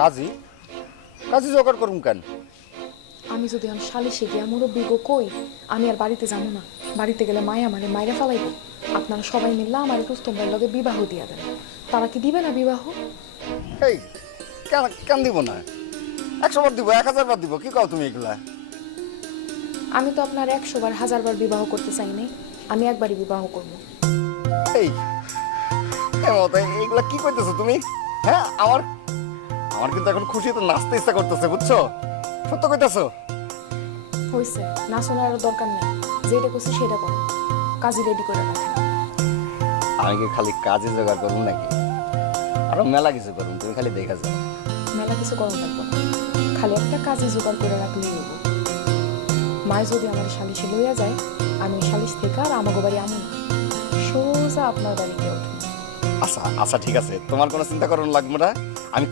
কাজী কাজী জোগাড় করুন কেন? আমি যদি আমি সালিশে গিয়ে মুরব্বী গো কই আমি আর বাড়িতে যাবো না, বাড়িতে গেলে মায়া মানে মাইরা ফেলাইব। আপনারা সবাই মিললে আমার রুস্তম ভাইয়ের লগে বিবাহ দিয়া দেন। তারা কি দিবে না বিবাহ? এই কেন কেন দিব না? 100 বার দিব, 1000 বার দিব, কি কও তুমি এগুলা? আমি তো আপনার 100 বার 1000 বার বিবাহ করতে চাই নাই, আমি একবারই বিবাহ করবো। এই এইগুলা কি কইতেছো তুমি? হ্যাঁ, আমার আমার কিন্তু এখন খুশিতে নাচতে ইচ্ছা করতেছে, বুঝছো? সত্য কইতেছো? হয়েছে, না শোনার দরকার নেই, যেটা করছি সেটা করো, কাজী রেডি করে রাখেন। আমি কি খালি কাজে জোগাড় করুন নাকি? আরো মেলা কিছু করুন, তুমি খালি দেখা যাও। মেলা কিছু করা লাগবো না, খালি একটা কাজে জোগাড় করে রাখলেই হইব। মায় যদি আমার সালিশে লইয়া যায়, আমি ওই সালিশ থেকে আর আমাগো বাড়ি আনো না, সোজা আপনার বাড়িতে উঠে। আচ্ছা আচ্ছা, ঠিক আছে, তোমার কোনো চিন্তা করার লাগবে না। আমি